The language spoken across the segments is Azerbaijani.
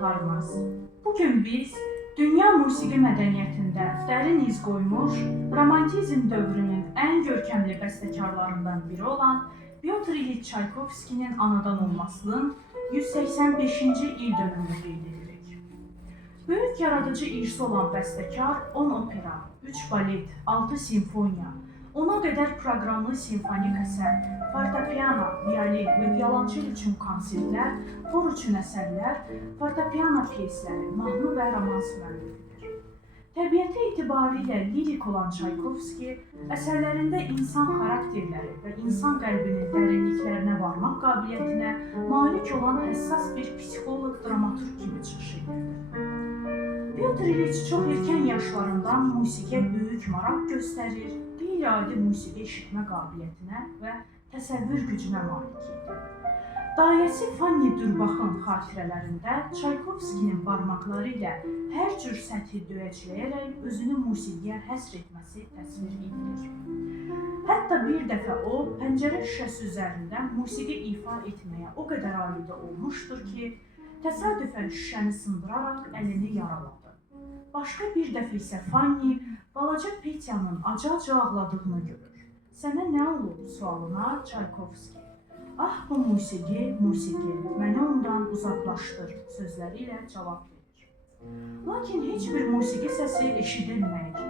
sabahlarımız. Bugün biz dünya musiqi mədəniyyətində dərin iz qoymuş, romantizm dövrünün ən görkəmli bəstəkarlarından biri olan Pyotr İliç Çaykovskinin anadan olmasının 185-ci il dönümünü qeyd edirik. Böyük yaradıcı irsi olan bəstəkar 10 opera, 3 balet, 6 simfoniya, ona qədər proqramlı simfonik əsər, fortepiano, violin və violonçel üçün konsertlər, xor üçün əsərlər, fortepiano pyesləri, mahnı və romans müəllifidir. Təbiəti etibarilə lirik olan Çaykovski, əsərlərində insan xarakterləri və insan qəlbinin dərinliklərinə varmaq qabiliyyətinə malik olan həssas bir psixoloq, dramaturg kimi çıxış edirdi. Pyotr İliç çox erkən yaşlarından musiqiyə böyük maraq göstərir, qeyri-adi musiqi eşitmə qabiliyyətinə və təsəvvür gücünə malik idi. Dayəsi Fanny Dürbakın xatirələrində Çaykovskinin barmaqları ilə hər cür səthi döyəcləyərək özünü musiqiyə həsr etməsi təsvir edilir. Hətta bir dəfə o, pəncərə şüşəsi üzərində musiqi ifa etməyə o qədər alidə olmuşdur ki, təsadüfən şüşəni sındıraraq əlini yaraladı. Başqa bir dəfə isə Fanny, balaca Petyanın acı-acı ağladığını görür. Sənə nə olub sualına Çaykovski, ah bu musiqi, məni ondan uzaqlaşdır sözləri ilə cavab verir. Lakin heç bir musiqi səsi eşidilməyir.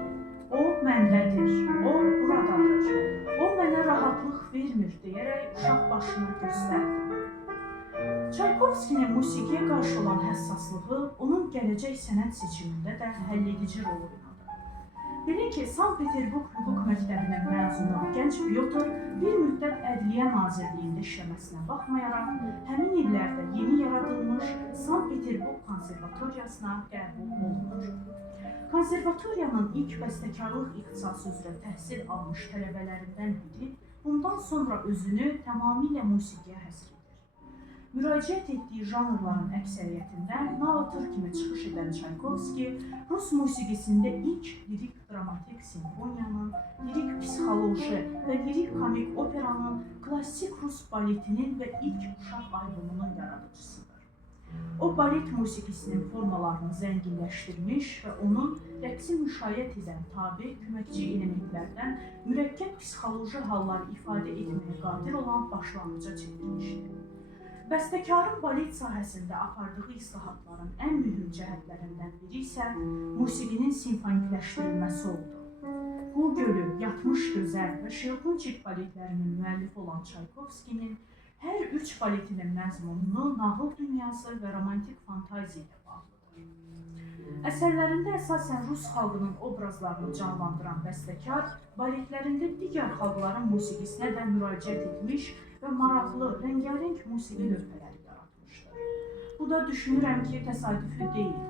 O məndədir, o buradadır, o mənə rahatlıq vermir deyərək uşaq başını göstərdi. Çaykovskinin musiqiyə qarşı olan həssaslığı onun gələcək sənət seçimində də həlledici rol oynadı. Belə ki, Sankt-Peterburq Hüquq Məktəbinin məzunu gənc Pyotr bir müddət Ədliyyə Nazirliyində işləməsinə baxmayaraq, həmin illərdə yeni yaradılmış Sankt-Peterburq Konservatoriyasına qəbul olunur. Konservatoriyanın ilk bəstəkarlıq ixtisası üzrə təhsil almış tələbələrindən biri bundan sonra özünü tamamilə musiqiyə həsr edir. Müraciət etdiyi janrların əksəriyyətində novatör kimi çıxış edən Çaykovski, Rus musiqisində ilk lirik dramatik simfoniyanın, lirik psixoloji və lirik komik operanın, klassik Rus baletinin və ilk uşaq albomunun yaradıcısıdır. O, balet musiqisinin formalarını zənginləşdirmiş və onun rəqsi müşayiət edən tabi köməkçi elementlərdən mürəkkəb psixoloji hallar ifadə etməyə qadir olan başlanğıca çevrilmişdir. Bəstəkarın balet sahəsində apardığı islahatların ən mühüm cəhətlərindən biri isə musiqinin simfonikləşdirilməsi oldu. Qul Gölü, Yatmış Gözəl və Şelkunçik baletlərinin müəllifi olan Çaykovskinin hər üç baletinin məzmununu nağıl dünyası və romantik fantaziya ilə bağlıdır. Əsərlərində əsasən Rus xalqının obrazlarını canlandıran bəstəkar, baletlərində digər xalqların musiqisinə də müraciət etmiş və maraqlı, rəngarəng musiqi lövhələri yaratmışdır. Bu da düşünürəm ki, təsadüfi deyil.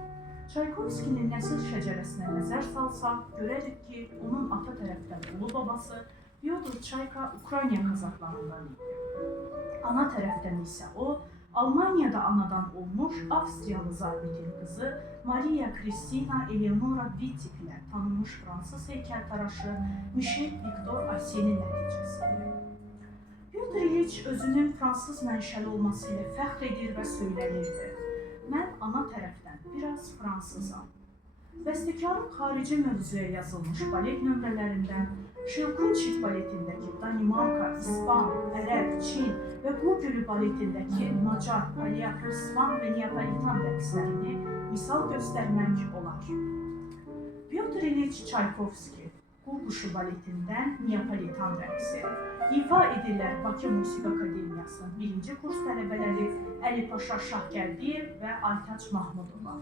Çaykovskinin nəsil şəcərəsinə nəzər salsaq, görərik ki, onun ata tərəfdən ulu babası Fyodor Çayka Ukrayna kazaklarından idi. Ana tərəfdən isə o, Almaniyada anadan olmuş Avstriyalı zabitin qızı Maria Kristina Eleonora Wittig ilə tanınmış Fransız heykəltaraşı Michel Victor Assenin nəticəsidir. Pyotr İliç özünün Fransız mənşəli olması ilə fəxr edir və söylənirdi. Mən ana tərəfdən biraz fransızam. Bəstəkarın xarici mövzuya yazılmış balet nömrələrindən Şelkunçik baletindəki Danimarka, İspan, Ərəb, Çin və Qul Gölü baletindəki Macar, Polyak, İspan və Neapolitan rəqslərini misal göstərmək olar. Pyotr İliç Çaykovski, Qul Quşu baletindən Neapolitan rəqsi. İfa edirlər Bakı Musiqi Akademiyasının birinci kurs tələbələri Əli Paşa Şahgəldiyev və Aytaç Mahmudova.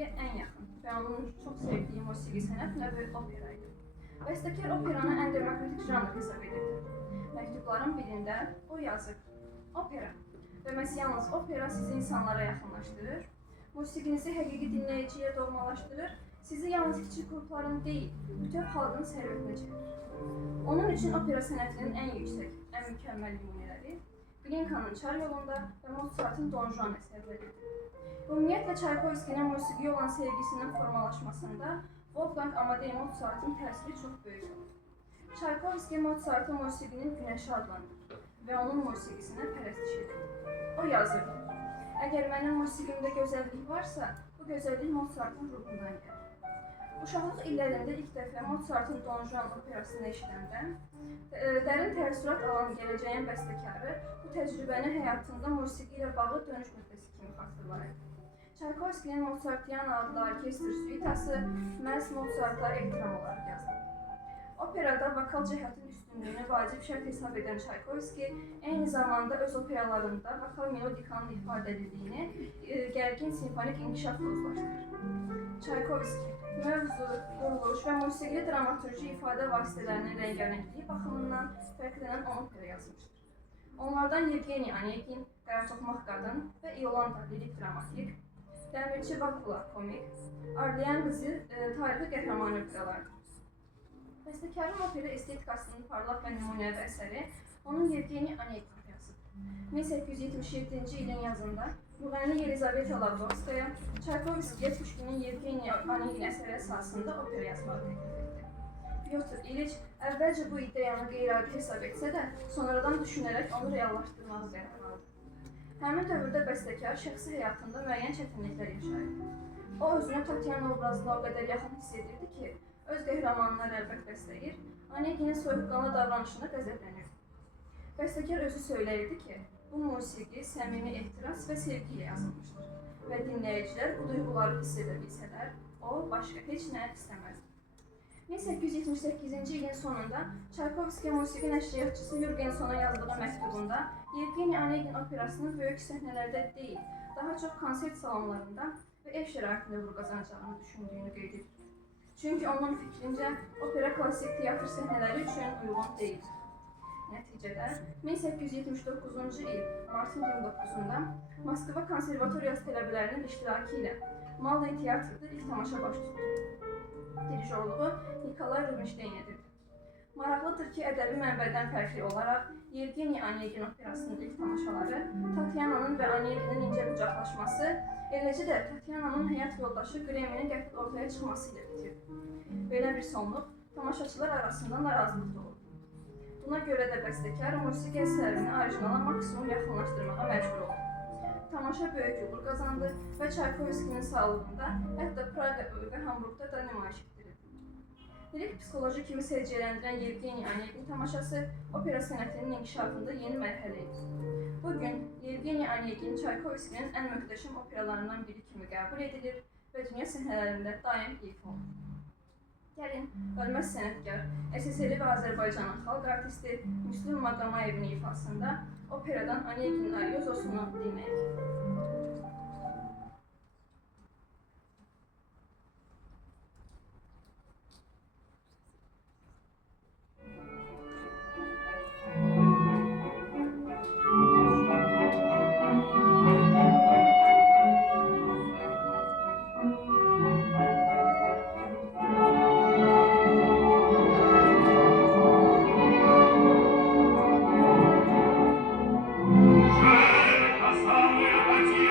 musiqiyə ən yaxın və onun çox sevdiyi musiqi sənət növü opera idi. Bəstəkar operanı ən demokratik janr hesab edirdi. Məktubların birində o yazır: Opera və məhz yalnız opera sizi insanlara yaxınlaşdırır, musiqinizi həqiqi dinləyiciyə doğmalaşdırır, sizi yalnız kiçik qrupların deyil, bütöv xalqın sərvətinə çevirir. Onun üçün opera sənətinin ən yüksək, ən mükəmməl nümunələri Glinkanın Çar yolunda və Mozartın Don Juan əsərləridir. Ümumiyyətlə, Çaykovskinin musiqiyə olan sevgisinin formalaşmasında Wolfgang Amadeus Mozartın təsiri çox böyük olur. Çaykovski Mozartı musiqinin günəşi adlandırır və onun musiqisinə pərəstiş edir. O yazır: Əgər mənim musiqimdə gözəllik varsa, bu gözəllik Mozartın ruhundan gəlir. Uşaqlıq illərində ilk dəfə Mozartın Don Juan operasını eşidəndə, dərin təəssürat alan gələcəyin bəstəkarı bu təcrübəni həyatında musiqi ilə bağlı dönüş nöqtəsi kimi xatırlayır. Çaykovskinin Mozartiana adlı orkestr suitası məhz Mozarta ehtiram olaraq yazılır. Operada vokal cəhətin üstünlüyünü vacib şərt hesab edən Çaykovski eyni zamanda öz operalarında vokal melodikanın ifadə edildiyini gərgin simfonik inkişafla uzlaşdırır. Çaykovski mövzu, quruluş və musiqili dramaturji ifadə vasitələrinin rəngarəngliyi baxımından fərqlənən 10 opera yazmışdır. Onlardan Yevgeni Onegin, Qaratoxmaq qadın və İolanda lirik dramatik, Dəmirçi Vakula komik, Arliyan qızı tarixi qəhrəman operalardır. Bəstəkarın opera estetikasının parlaq və nümunəvi əsəri onun Yevgeni Onegin operasıdır. 1877-ci ilin yazında müğənni Yelizaveta Lavrovskaya Çaykovskiyə Puşkinin Yevgeni Onegin əsəri əsasında opera yazmağı təklif etdi. Pyotr İliç əvvəlcə bu ideyanı qeyri-adi hesab etsə də, sonradan düşünərək onu reallaşdırmağı qərar aldı. Həmin dövrdə bəstəkar şəxsi həyatında müəyyən çətinliklər yaşayırdı. O özünü Tatyana obrazına o qədər yaxın hiss edirdi ki, öz qəhrəmanına rəğbət bəsləyir, Oneginin soyuqqanlı davranışına qəzəblənirdi. Bəstəkar özü söyləyirdi ki, bu musiqi səmimi ehtiras və sevgi ilə yazılmışdır və dinləyicilər bu duyğuları hiss edə bilsələr, o başqa heç nə istəməzdi. 1878-ci ilin sonunda Çaykovski musiqi nəşriyyatçısı Yurgensona yazdığı məktubunda Yevgeni Onegin operasını böyük səhnələrdə deyil, daha çox konsert salonlarında və ev şəraitində uğur qazanacağını düşündüyünü qeyd edir. Çünki onun fikrincə opera klassik teatr səhnələri üçün uyğun deyil. Nəticədə 1879-cu il martın 29-da Moskva konservatoriyası tələbələrinin iştirakı ilə Malay teatrında ilk tamaşa baş tutdu. Dirijorluğu Nikolay Rubinstein edirdi. Maraqlıdır ki, ədəbi mənbədən fərqli olaraq Yevgeni Onegin operasının ilk tamaşaları Tatyananın və Oneginin incə qucaqlaşması, eləcə də Tatyananın həyat yoldaşı Qreminin qəfil ortaya çıxması ilə bitirdi. Belə bir sonluq tamaşaçılar arasında narazılıq doğurdu. Buna görə də bəstəkar musiqi əsərini orijinala maksimum yaxınlaşdırmağa məcbur oldu. Tamaşa böyük uğur qazandı və Çaykovskinin sağlığında, hətta Praga və Hamburqda da nümayiş etdirildi. Lirik psixoloji kimi səciyyələndirən Yevgeni Onegin tamaşası opera sənətinin inkişafında yeni mərhələ idi. Bugün Yevgeni Onegin Çaykovskinin ən möhtəşəm operalarından biri kimi qəbul edilir və dünya səhnələrində daim ifa olunur. Gəlin, ölməz sənətkar, SSR və Azərbaycanın xalq artisti Müslüm Maqamayevin ifasında operadan Oneginin Ariozosunu dinləyək. Самые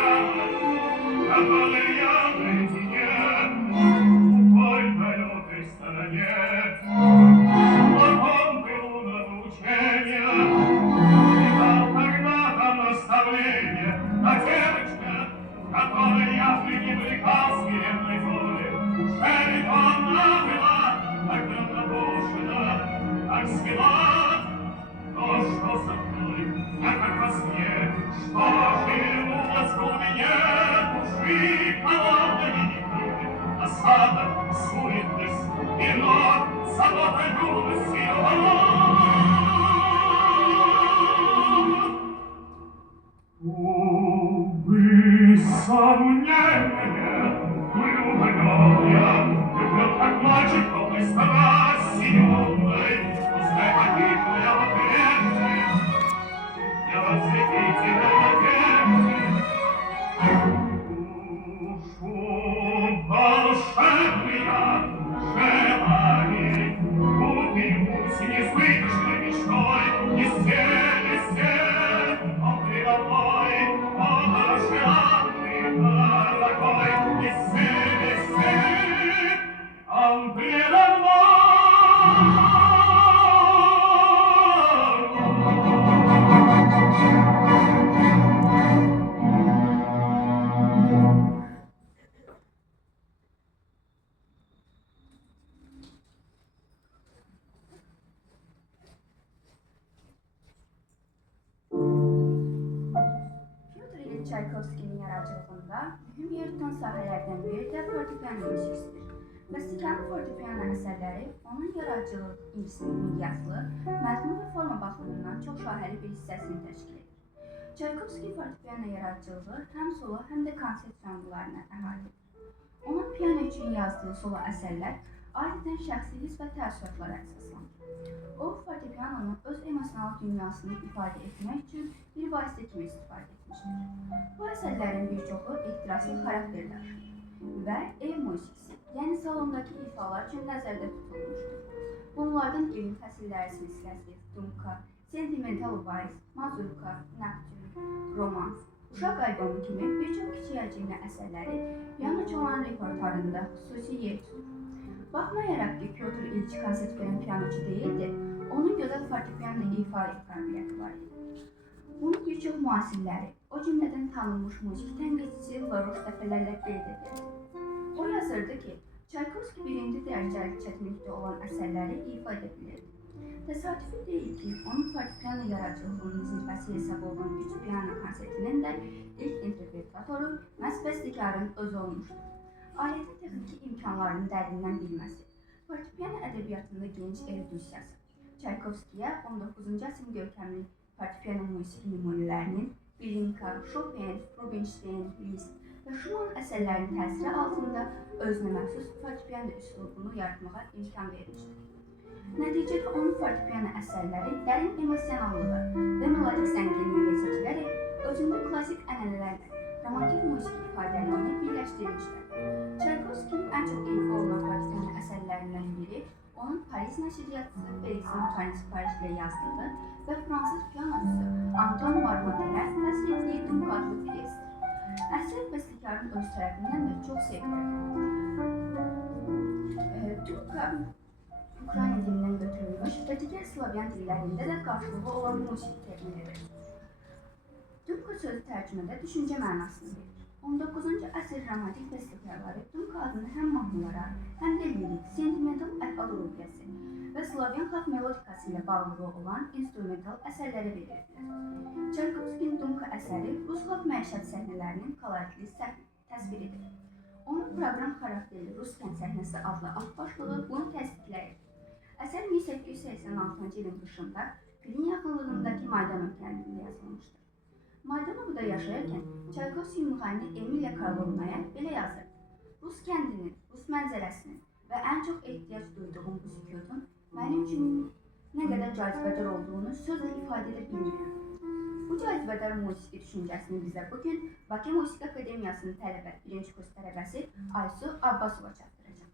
Çaykovskinin yaradıcılığında mühüm yer tutan sahələrdən biri də fortepiano musiqisidir. Bəstəkarın fortepiano əsərləri onun yaradıcılıq irsinin miqyaslı, məzmun və forma baxımından çox şaheəli bir hissəsini təşkil edir. Çaykovski fortepiano yaradıcılığı həm solo, həm də konsert janrlarına əhatə edir. Onun piano üçün yazdığı solo əsərlər adətən şəxsi hiss və təəssüratlara əsaslanır. O, fortepianonu öz emosional dünyasını ifadə etmək üçün bir vasitə kimi istifadə etmişdir. Bu əsərlərin bir çoxu ehtiraslı xarakter daşıyır və ev musiqisi, yəni salondakı ifalar üçün nəzərdə tutulmuşdur. Bunlardan ümumi fəsilləri silsiləsi, dumka, sentimental vals, mazurka, nocturne, romans, uşaq albomu kimi bir çox kiçik həcmli əsərləri piano çalan repertuarında xüsusi yer tutur. Baxmayaraq ki, Pyotr İlç konsert verən pianoçu deyildi, onun gözəl fortepiano ifa qabiliyyəti var idi. Bunu bir çox müasirləri, o cümlədən tanınmış musiqi tənqidçisi Laroche dəfələrlə qeyd edirdi. O yazırdı ki, Çaykovski birinci dərəcəli çətinlikdə olan əsərləri ifa edə bilirdi. Təsadüfi deyil ki, onun fortepiano yaradıcılığının zirvəsi hesab olunan 3 piano konsertinin də ilk interpretatoru məhz bəstəkarın özü olmuşdur. Alətin texniki imkanlarının dərindən bilməsi, fortepiano ədəbiyyatında geniş erudisiyası, Çaykovskiyə 19-cu əsrin görkəmli fortepiano musiqi nümunələrinin Bilinka, Chopin, Rubinstein, Liszt və Schumann əsərlərinin təsiri altında özünə məxsus fortepiano üslubunu yaratmağa imkan vermişdir. Nəticədə onun fortepiano əsərləri dərin emosionallığı və melodik zənginliyi seçilərək özündə klassik ənənələrlə romantik musiqi ifadələrini birləşdirmişdir. Çaykovskinin ən çox ifa olunan fortepiano əsərlərindən biri onun Paris nəşriyyatçısı Félix Paris ilə yazdığı və fransız pianocusu Antoine Marmottelə həsr etdiyi Dumka adlı pyesdir. Əsər bəstəkarın öz tərəfindən də çox sevilir. Dumka Ukrayna dilindən götürülmüş və digər Slavyan dillərində də qarşılığı olan musiqi terminidir. Dumka sözü tərcümədə düşüncə mənasını verir. 19-cu əsr romantik bəstəkarları Dumka adını həm mahnılara, həm də lirik, sentimental əhval-ruhiyyəsi və Slavyan xalq melodikası ilə bağlılığı olan instrumental əsərlərə verirdilər. Çaykovskinin Dumka əsəri Rus xalq məişət səhnələrinin koloritli təsviridir. Onun proqram xarakterli Rus kənd səhnəsi adlı alt başlığı bunu təsdiqləyir. Əsər 1886-cı ilin qışında Pilin yaxınlığındakı Maydanov kəndində yazılmışdır. Maydanovda yaşayarkən Çaykovski müğənni Emiliya Karlovnaya belə yazır: Rus kəndinin, Rus mənzərəsinin və ən çox ehtiyac duyduğum bu sükutun mənim üçün nə qədər cazibədar olduğunu sözlə ifadə edə bilmirəm. Bu cazibədar musiqi düşüncəsini bizə bugün Bakı Musiqi Akademiyasının birinci kurs tələbəsi Aysu Abbasova çatdıracaq.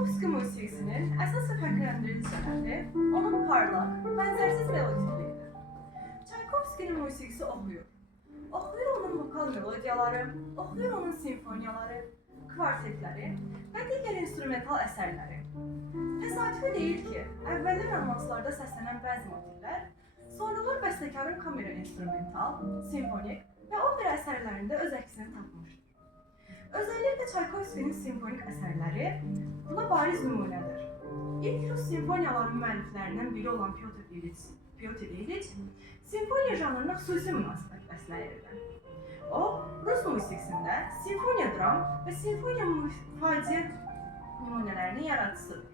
Çaykovski musiqisinin əsas fərqləndirici cəhəti onun parlaq, bənzərsiz melodikliyidir. Çaykovskinin musiqisi oxuyur. Oxuyur onun vokal melodiyaları, oxuyur onun simfoniyaları, kvartetləri və digər instrumental əsərləri. Təsadüfi deyil ki, əvvəllər romanslarda səslənən bəzi motivlər, sonralar bəstəkarın kamera instrumental, simfonik və opera əsərlərində öz əksini tapmışdır. Özəlliklə Çaykovskinin simfonik əsərləri buna bariz nümunədir. İlk Rus simfoniyaların müəlliflərindən biri olan Pyotr İliç, simfoniya janrına xüsusi münasibət bəsləyirdi. O, Rus musiqisində simfoniya dram və simfoniya faciə nümunələrinin yaradıcısıdır.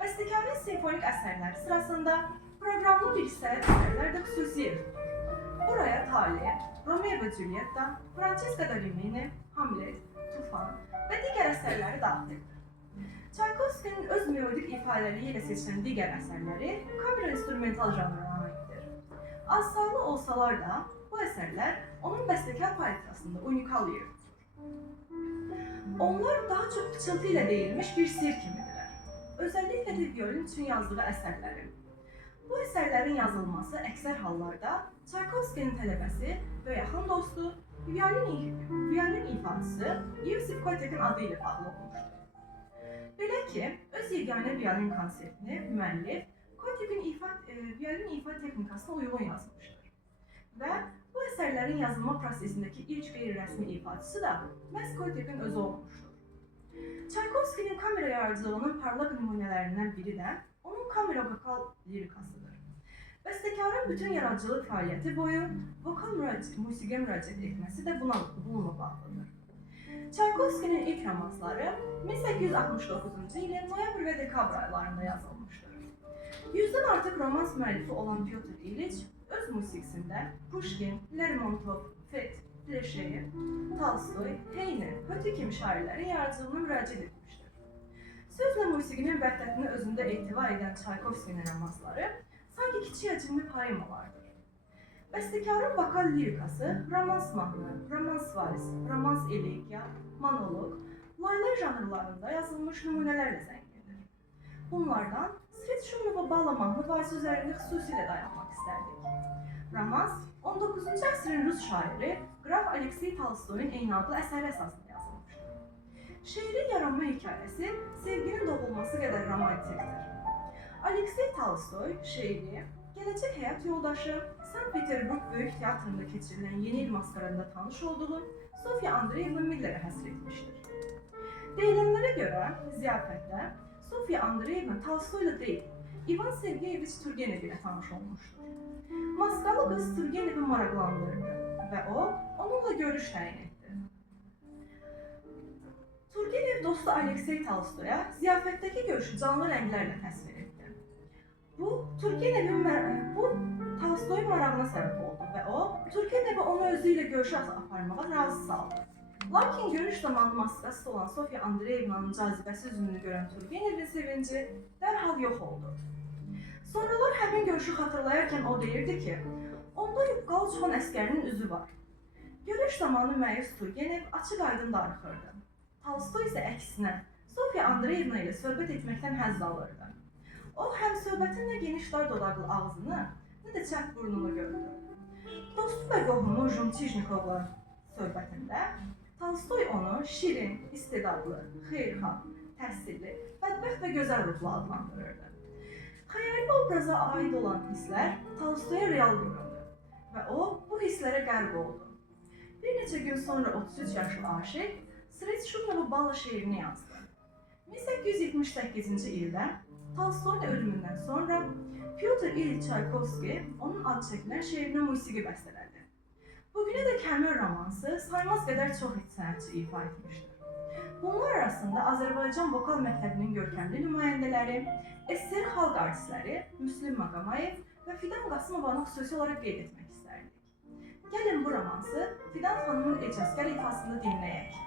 Bəstəkarın simfonik əsərləri sırasında proqramlı bir hissəyə əsərlər də xüsusi yer tutur. Buraya Talye, Romeo və Julietta, Francesca da Rimini, Hamlet, Tufan və digər əsərləri daxildir. Çaykovskinin öz melodik ifadələri ilə seçilən digər əsərləri kamera instrumental janrına aiddir. Az saylı olsalar da, bu əsərlər onun bəstəkar palitrasında unikal yer tutur. Onlar daha çox pıçıltı ilə deyilmiş bir sir kimidirlər. Özəlliklə də violin üçün yazdığı əsərləri. Bu əsərlərin yazılması əksər hallarda Çaykovskinin tələbəsi və yaxın dostu, violin ifaçısı Yusif Koytekin adı ilə bağlı olmuşdur. Belə ki, öz yeganə violin konsertini müəllif Koytekin violin ifa texnikasına uyğun yazmışdır. Və bu əsərlərin yazılma prosesindəki ilk qeyri-rəsmi ifaçısı da məhz Koytekin özü olmuşdur. Çaykovskinin kamera yaradıcılığının parlaq nümunələrindən biri də onun kamera vokal lirikasıdır. Bəstəkarın bütün yaradıcılıq fəaliyyəti boyu vokal musiqiyə müraciət etməsi də bununla bağlıdır. Çaykovskinin ilk romansları 1869-cu ilin noyabr və dekabr aylarında yazılmışdır. 100-dən artıq romans müəllifi olan Pyotr İliç öz musiqisində Pushkin, Lermontov, Fet, Pleşeyev, Tolstoy, Heyne, Hötü kimi şairlərin yaradıcılığına müraciət etmişdir. Sözlə musiqinin vəhdətini özündə etibar edən Çaykovskinin romansları sanki kiçik həcmli poemalardır. Bəstəkarın vokal lirikası romans mahnı, romans vals, romans elegiya, monoloq, layla janrlarında yazılmış nümunələrlə zəngindir. Bunlardan Svet Şumlova Bala mahnı valsi üzərində xüsusilə dayanmaq istərdik. Romans 19-cu əsrin Rus şairi Qraf Aleksey Tolstoyun eyni adlı əsəri əsasında yazılmışdır. Şeirin yaranma hekayəsi sevginin doğulması qədər romantikdir. Aleksey Tolstoy şeiri, gələcək həyat yoldaşı, Sankt-Peterburg Böyük Teatrında keçirilən Yeni il maskarında tanış olduğu Sofya Andreyevna Millerə həsr etmişdir. Deyilənlərə görə ziyafətdə Sofya Andreyevna Tolstoyla deyil, İvan Sergeyeviç Turgenev ilə tanış olmuşdur. Maskalı qız Turgenevi maraqlandırdı və o, onunla görüş təyin etdi. Turgenev dostu Aleksey Tolstoya ziyafətdəki görüşü canlı rənglərlə təsvir etdi. Bu Tolstoyun marağına səbəb oldu və o, Turgenevi onu özü ilə görüşə aparmağa razı saldı. Lakin görüş zamanı maskasız olan Sofya Andreyevnanın cazibəsi üzünü görən Turgenevin sevinci dərhal yox oldu. Sonralar həmin görüşü xatırlayarkən o deyirdi ki, onda yuqqalı çıxan əskərinin üzü var. Görüş zamanı məyus Turgenev açıq aydın darıxırdı. Tolstoy isə əksinə Sofya Andreyevna ilə söhbət etməkdən həzz alırdı. O, həm söhbətin nə geniş dar dodaqlı ağzını, nə də çəp burnunu gördü. Dostu və qohumu Jumtijnikovla söhbətində Tolstoy onu şirin, istedadlı, xeyirxah, təhsilli, bədbəxt və gözəl ruhlu adlandırırdı. Xəyali obraza aid olan hisslər Tolstoya real göründü və o, bu hisslərə qərq oldu. Bir neçə gün sonra 33 yaşlı aşiq Svet Şumlova Bala şeirini yazdı. 1878-ci ildə Tolstoyun ölümündən sonra Pyotr İliç Çaykovski onun adı çəkilən şeirinə musiqi bəstələdi. Bugünə də Kəmər romansı saymaz qədər çox sənətçi ifa etmişdir. Bunlar arasında Azərbaycan Vokal Məktəbinin görkəmli nümayəndələri, SSR xalq artistləri Müslüm Maqamayev və Fidan Qasımovanı xüsusi olaraq qeyd etmək istərdik. Gəlin bu romansı Fidan xanımın ecazkar ifasında dinləyək.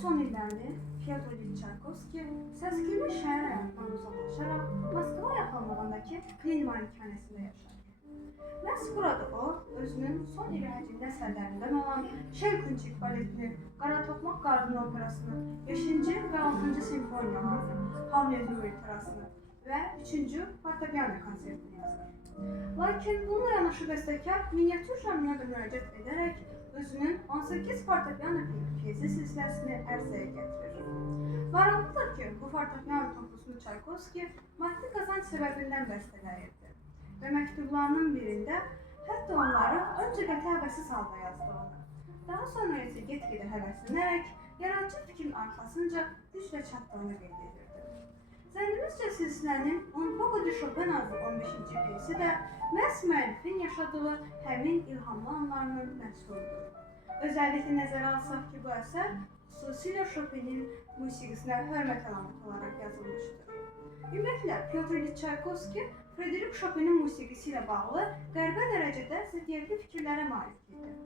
son illərdə Fyodor İliç Çaykovski səsküylü şəhər həyatından uzaqlaşaraq Moskva yaxınlığındakı Klin malikanəsində yaşayır. Məhz burada o, özünün son iri həcmli əsərlərindən olan Şelkunçik baletini, Qara Toxmaq Qadın operasını, 5-ci və 6-cı simfoniyalarını, Hamlet uvertürasını və 3-cü fortepiano konsertini yazır. Lakin bununla yanaşı bəstəkar miniatür janrına da müraciət edərək özünün 18 fortepiano piyesi silsiləsini ərsəyə gətirir. Maraqlıdır ki, bu fortepiano toplusunu Çaykovski maddi qazanc səbəbindən bəstələyirdi və məktublarının birində hətta onları öncə qəti həvəsiz halda yazdığını, daha sonra isə get-gedə həvəslənərək yaradıcı fikrin arxasınca güclə çatdığını qeyd edirdi. Zənnimizcə silsilənin Un poco de Chopin adlı 15-ci piyesi də məhz müəllifin yaşadığı həmin ilhamlı anlarının məhsuludur. Özəlliklə nəzərə alsaq ki, bu əsər xüsusilə Chopinin musiqisinə hörmət əlaməti olaraq yazılmışdır. Ümumiyyətlə, Pyotr İliç Çaykovski Frederic Chopinin musiqisi ilə bağlı qəribə dərəcədə ziddiyyətli fikirlərə malik idi.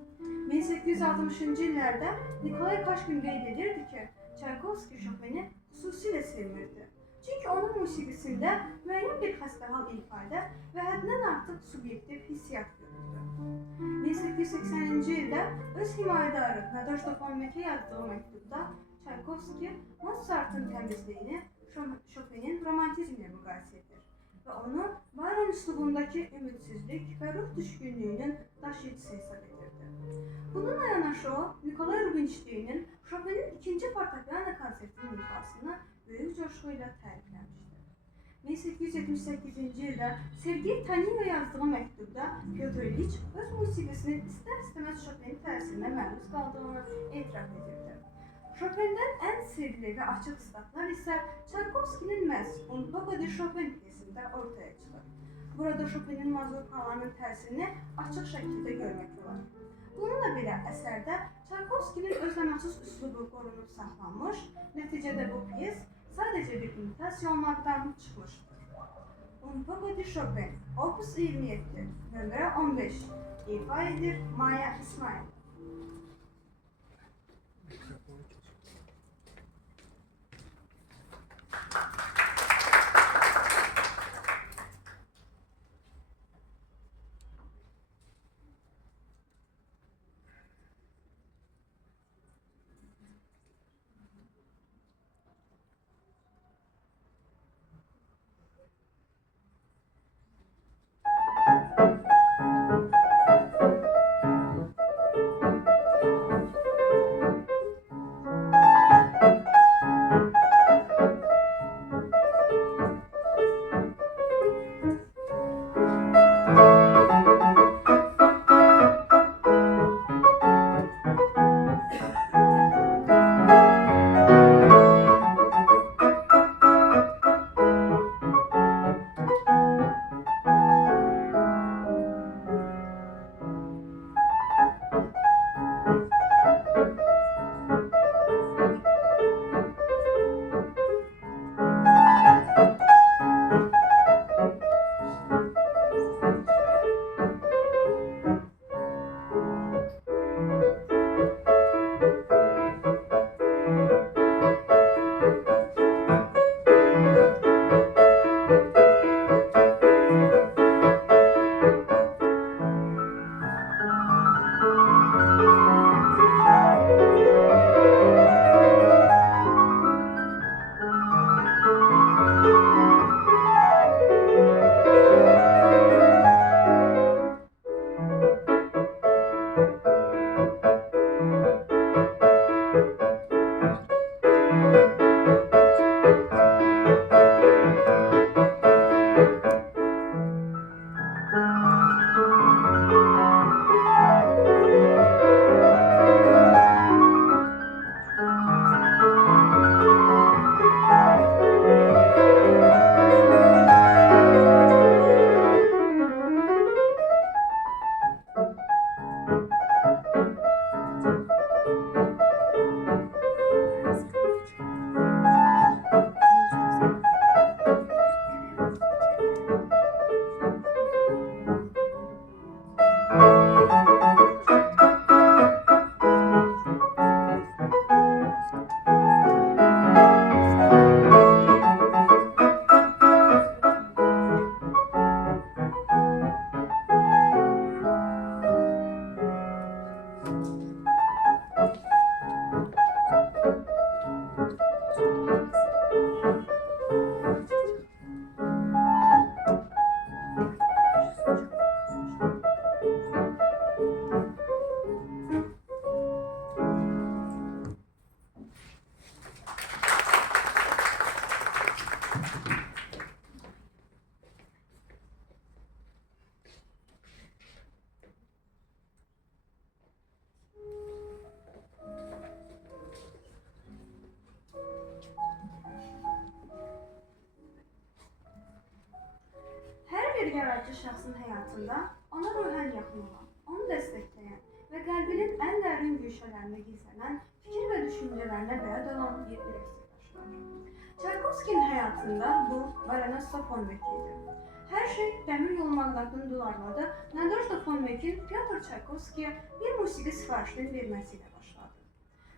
1860-cı illərdə Nikolay Kaşkin qeyd edirdi ki, Çaykovski Chopini xüsusilə sevmirdi. Çünki onun musiqisində müəyyən bir xəstəhal ifadə və həddindən artıq subyektiv hissiyat görürdü. 1880-ci ildə öz himayədarı Nadojda Fonmekə yazdığı məktubda Çaykovski Mozartın təmizliyini Chopinin romantizmlə müqayisə edir və onu Bayron üslubundakı ümidsizlik və ruh düşkünlüyünün daşıyıcısı hesab edirdi. Bununla yanaşı o, Nikolay Rubinšteynin Chopinin 2-ci fortepiano konsertinin ifasını böyük coşku ilə tərifləmişdir. 1878-ci ildə Sergey Taneyev yazdığı məktubda Pyotr İliç öz musiqisinin istər-istəməz Chopinin təsirinə məruz qaldığını etiraf edirdi. Chopin'dən ən sirli və açıq statlar isə Çaykovskinin məhz Un poco de Chopin piyesində ortaya çıxır. Burada Chopinin mazurkalarının təsirini açıq şəkildə görmək olar. Bununla belə əsərdə Çaykovskinin özləməxsus üslubu qorunub saxlanmış, nəticədə bu piyes sadəcə bir imitasiya olmaqdan çıxmışdır. Un poco de Chopin, Opus 27, nömrə 15, ifa edir Maya İsmail. yaradıcı şəxsin həyatında ona ruhən yaxın olan, onu dəstəkləyən və qəlbinin ən dərin güşələrində gizlənən fikir və düşüncələrinə bələd olan bir sirdaşlar. Çaykovskinin həyatında bu Baronessa von Meck idi. Hər şey dəmir yolu mağnatının dularladı. Nadejda von Meck'in Pyotr Çaykovskiyə bir musiqi sifarişinin verməsi ilə başladı.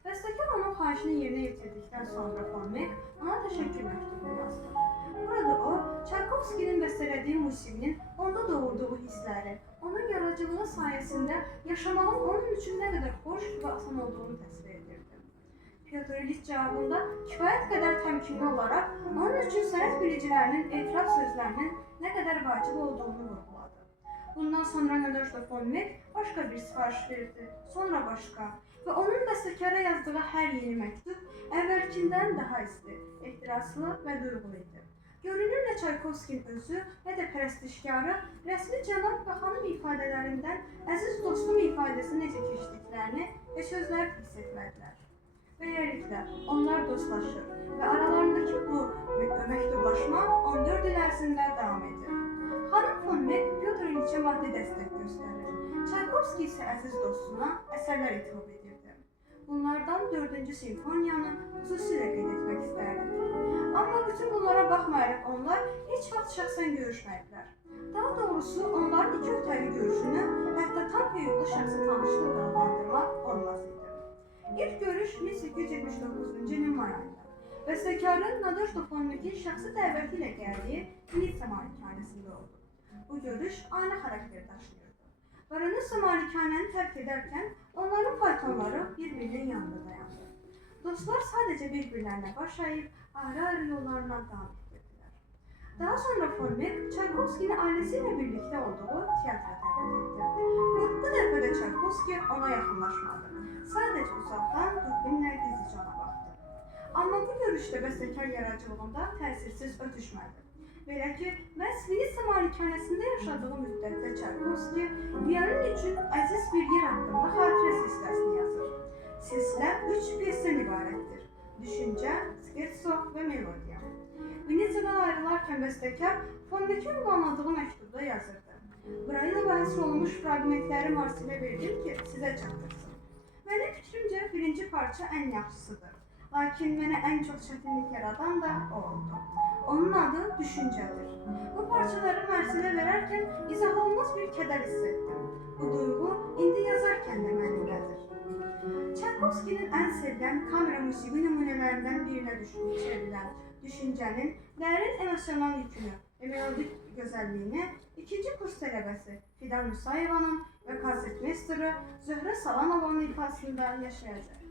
Bəstəkar onun xahişini yerinə yetirdikdən sonra von Meck ona təşəkkür məktubunu yazdı. Burada o, Çaykovskinin bəstələdiyi musiqinin onda doğurduğu hissləri, onun yaradıcılığı sayəsində yaşamağın onun üçün nə qədər xoş və asan olduğunu təsvir edirdi. Pyotr İliç cavabında kifayət qədər təmkinli olaraq onun üçün sənət bilicilərinin etiraf sözlərinin nə qədər vacib olduğunu vurğuladı. Bundan sonra Nadejda von Meck başqa bir sifariş verdi, sonra başqa və onun bəstəkara yazdığı hər yeni məktub əvvəlkindən daha isti, ehtiraslı və duyğulu idi. Görünür nə Çaykovskinin özü, nə də pərəstişkarı rəsmi cənab və xanım ifadələrindən əziz dostum ifadəsi necə keçdiklərini və sözləri hiss etmədilər. Beləliklə, onlar dostlaşır və aralarındakı bu məktublaşma 14 il ərzində davam edir. Xanım von Meck Pyotr İliçə maddi dəstək göstərir. Çaykovski isə əziz dostuna əsərlər ithaf edirdi. Bunlardan 4-cü simfoniyanı xüsusilə qeyd etmək istərdik. Amma bütün bunlara baxmayaraq onlar heç vaxt şəxsən görüşmədilər. Daha doğrusu onların iki ötəri görüşünü, hətta tam hüquqlu şəxsi tanışlıqla adlandırmaq olmaz idi. İlk görüş 1879-cu ilin may ayında. Bəstəkarın Nadejda von Meck'in şəxsi dəvəti ilə gəldiyi Vinitsa malikanəsində oldu. Bu görüş ani xarakter daşıyırdı. Baronessa malikanəni tərk edərkən onların faytonları bir-birinin yanında dayandı. Dostlar sadəcə bir-birlərinə baş əyib, ayrı-ayrı yollarına davam etdirdilər. Daha sonra von Meck Çaykovskini ailesi ilə birlikdə olduğu teatra dəvət etdi. Bu dəfə də Çaykovski ona yaxınlaşmadı. Sadəcə uzaqdan durbinlə gizlicə ona baxdı. Amma bu görüşdə bəstəkar yaradıcılığında təsirsiz ötüşmədi. Belə ki, məhz Vinitsa malikanəsində yaşadığı müddətdə Çaykovski Violin üçün əziz bir yer haqqında xatirə silsiləsini yazır. Silsilə 3 pyesdən ibarətdir. Düşüncə, skertso və melodiya. Vinitsadan ayrılarkən bəstəkar von Meck'in ünvanladığı məktubda yazırdı. Brailov'a həsr olunmuş fragmentləri Marsilə verdim ki, sizə çatdırsın. Mənim fikrimcə birinci parça ən yaxşısıdır. Lakin mənə ən çox çətinlik yaradan da o oldu. Onun adı Düşüncədir. Bu parçaları Marsilə verərkən izah olunmaz bir kədər hiss etdim. Bu duyğu indi yazarkən də mənimlədir. Çaykovskinin ən sevilən kamera musiqi nümunələrindən birinə çevrilən Düşüncənin dərin emosional yükünü və melodik gözəlliyini ikinci kurs tələbəsi Fidan Musayevanın və konsertmeysteri Zöhrə Salanovanın ifasında yaşayacaq.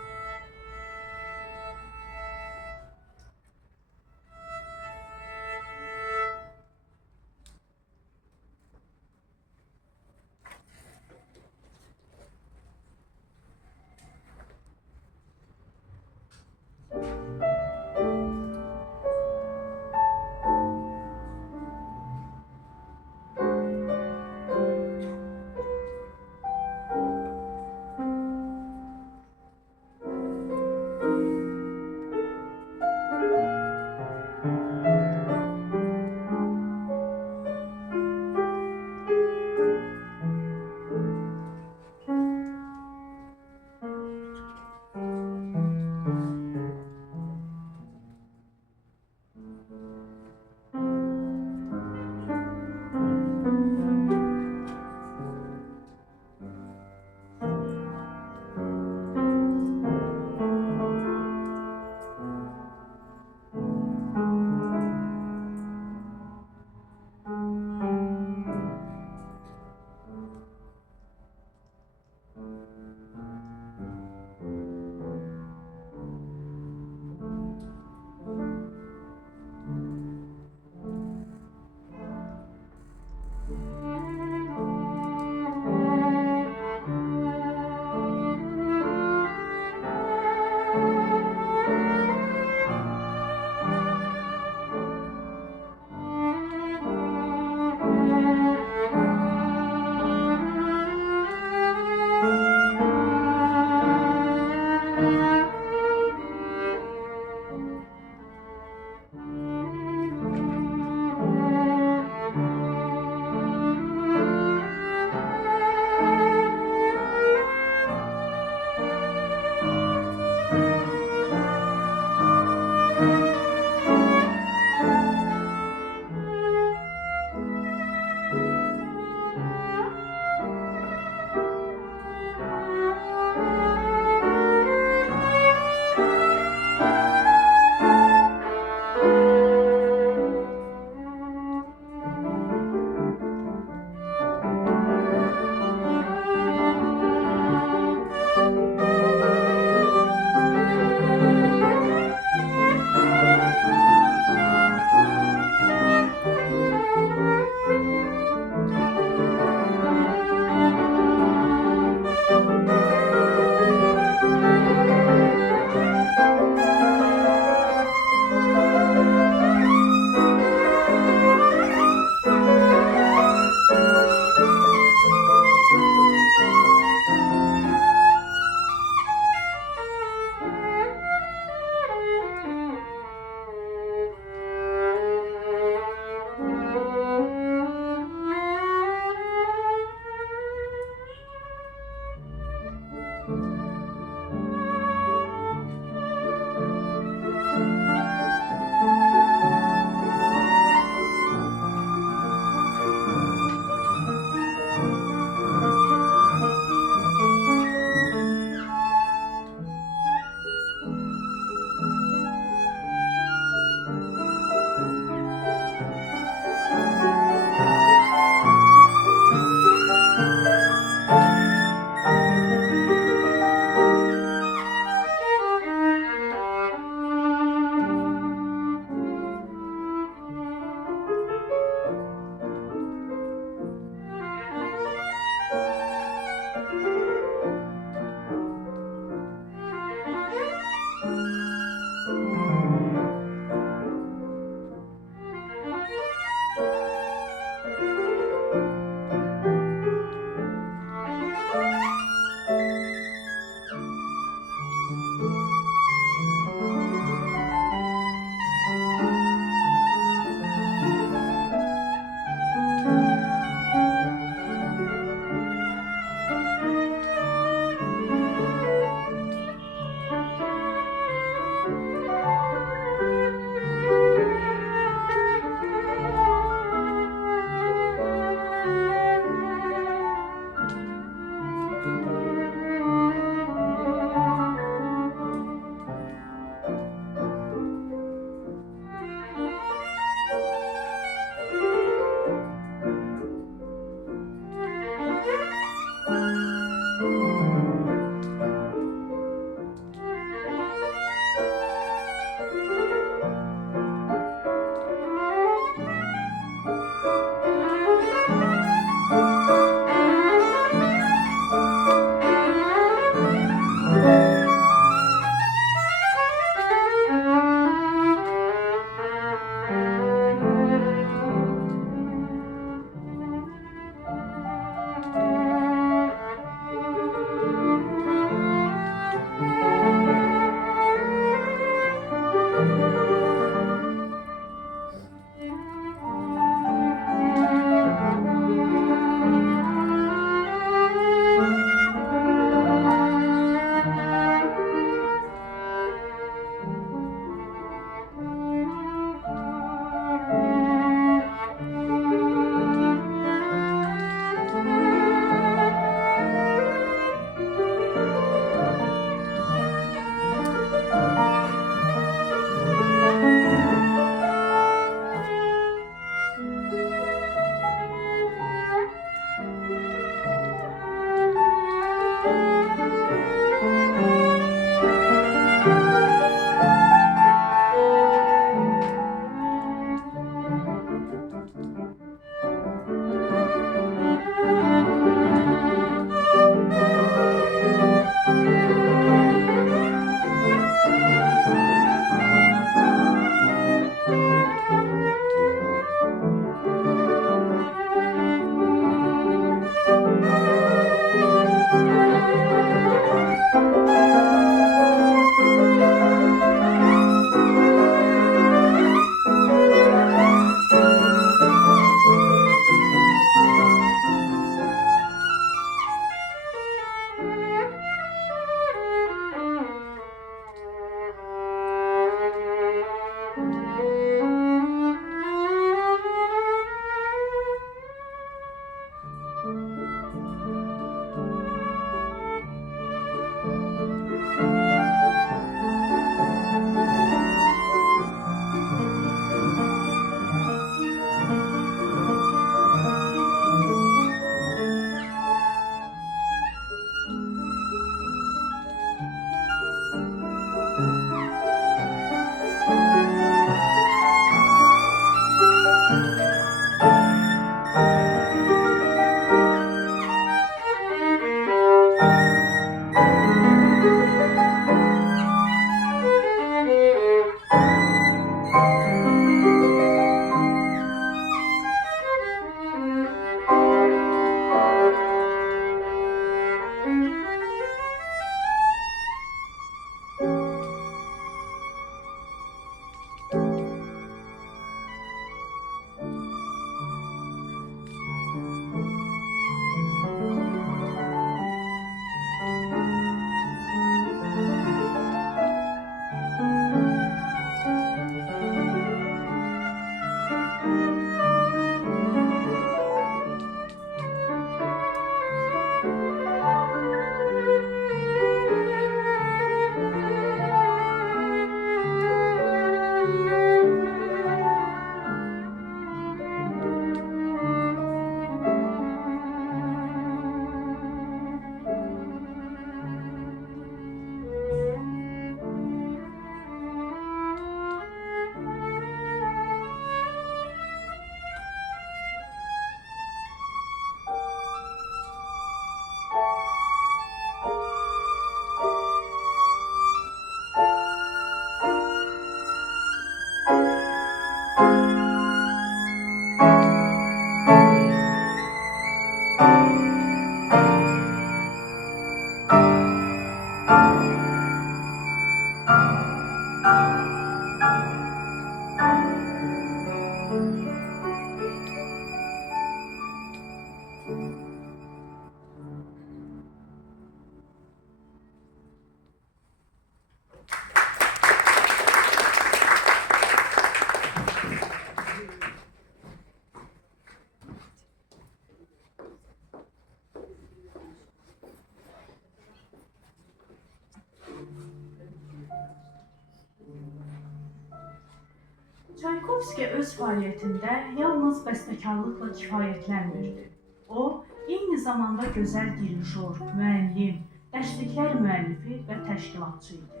Çaykovski öz fəaliyyətində yalnız bəstəkarlıqla kifayətlənmirdi. O, eyni zamanda gözəl dirijor, müəllim, dərsliklər müəllifi və təşkilatçı idi.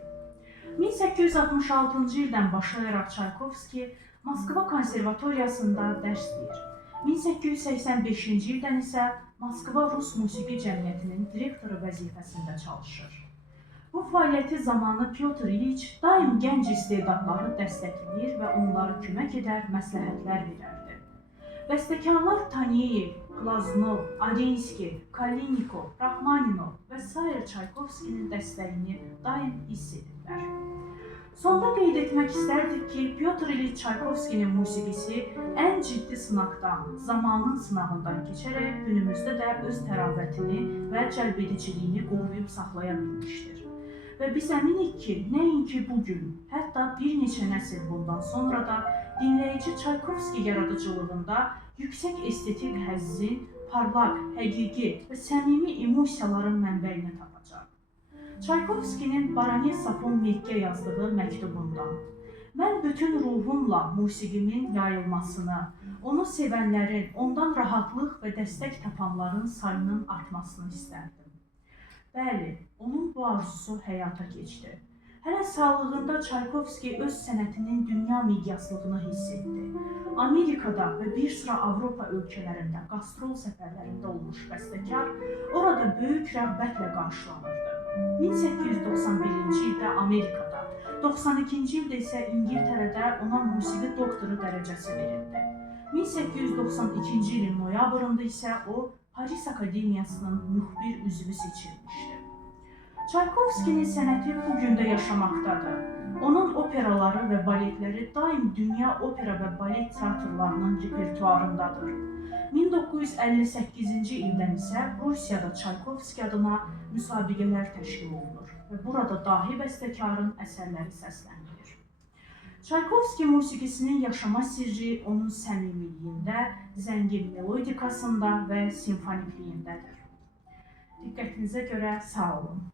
1866-cı ildən başlayaraq Çaykovski Moskva konservatoriyasında dərs deyir. 1885-ci ildən isə Moskva Rus Musiqi Cəmiyyətinin direktoru vəzifəsində çalışır. Bu fəaliyyəti zamanı Pyotr İliç daim gənc istedadları dəstəkləyir və onlara kömək edər, məsləhətlər verərdi. Bəstəkarlar Taneyev, Glaznov, Arenski, Kalinikov, Rachmaninov və sair Çaykovskinin dəstəyini daim hiss edirlər. Sonda qeyd etmək istərdik ki, Pyotr İliç Çaykovskinin musiqisi ən ciddi sınaqdan, zamanın sınağından keçərək günümüzdə də öz təravətini və cəlbediciliyini qoruyub saxlaya bilmişdir. Və biz əminik ki, nəinki bugün, hətta bir neçə nəsil bundan sonra da dinləyici Çaykovski yaradıcılığında yüksək estetik həzzin, parlaq, həqiqi və səmimi emosiyaların mənbəyini tapacaq. Çaykovskinin Baronessa von Meck'ə yazdığı məktubundan "Mən bütün ruhumla musiqimin yayılmasını, onu sevənlərin, ondan rahatlıq və dəstək tapanların sayının artmasını istərdim." Bəli, onun bu arzusu həyata keçdi. Hələ sağlığında Çaykovski öz sənətinin dünya miqyaslığını hiss etdi. Amerikada və bir sıra Avropa ölkələrində qastrol səfərlərində olmuş bəstəkar orada böyük rəğbətlə qarşılanırdı. 1891-ci ildə Amerikada, 92-ci ildə isə İngiltərədə ona musiqi doktoru dərəcəsi verildi. 1892-ci ilin noyabrında isə o Paris Akademiyasının müxbir üzvü seçilmişdi. Çaykovskinin sənəti bugün də yaşamaqdadır. Onun operaları və baletləri daim dünya opera və balet teatrlarının repertuarındadır. 1958-ci ildən isə Rusiyada Çaykovski adına müsabiqələr təşkil olunur və burada dahi bəstəkarın əsərləri səslənilir. Çaykovski musiqisinin yaşama sirri onun səmimiliyində, zəngin melodikasında və simfonikliyindədir. Diqqətinizə görə sağ olun.